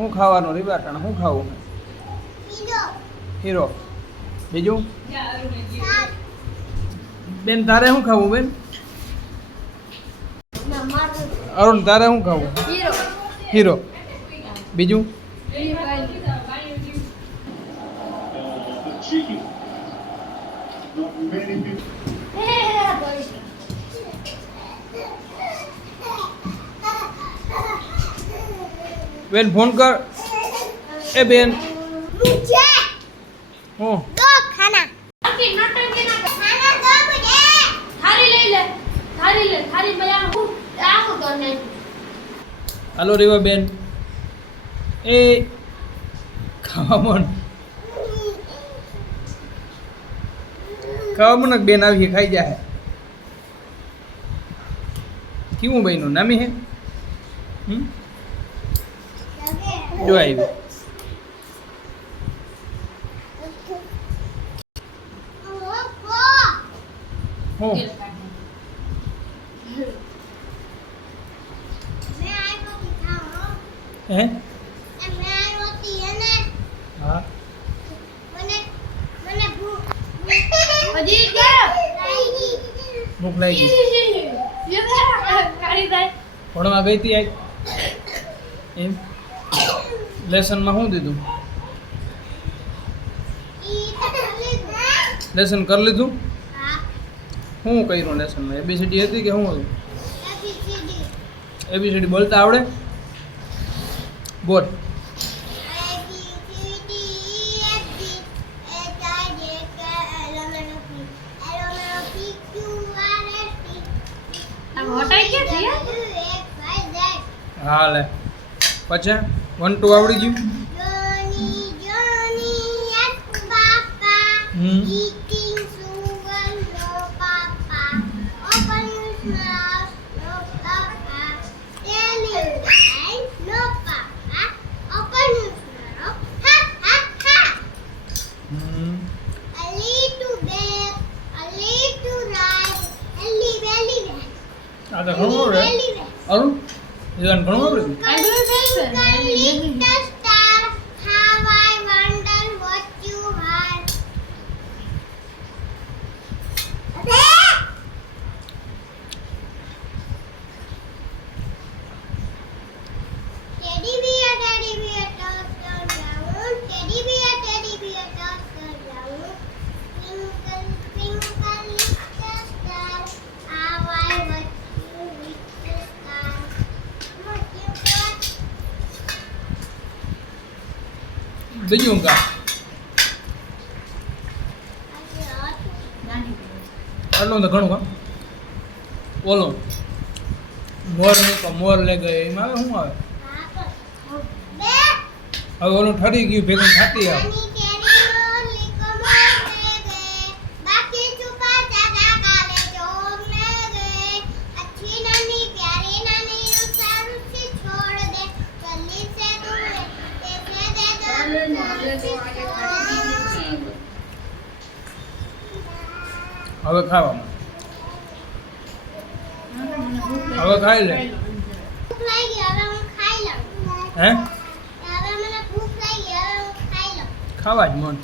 શું ખાવાનું રીબાટાણા શું ખાવું હીરો બીજું બેન તારે શું ખાવું બેન અરુણ તારે શું ખાવું હીરો બીજું બેન ફોન કર એ બેન હું હાલો રેવા બેન એ ખાવા મને બેન આવીએ ખાઈ જાય કેવું ભાઈ નું નામી હે જો આવી હું હે હા ભૂખ લાગી ભણવા ગઈ હતી એમ લેસનમાં શું દીધું લેસન કરી લીધું શું કર્યું લેસનમાં એબીસીડી હતી કે શું હતું એબીસીડી બોલતા આવડે બોલ હા લે પછી 1 2 આવડી ગયું આ તો ઘણું આવડે અરુણ ઈવાન ઘણું આવડે બીજું કા આટલું તો ઘણું કા બોલો મોર નહીં તો મોર લે ગઈ એમાં આવે શું આવે હવે ઓલું ઠરી ગયું ભેગું થાતી આવે હવે ખાવામાં હવે ખાઈ લે હે ખાવા જ મન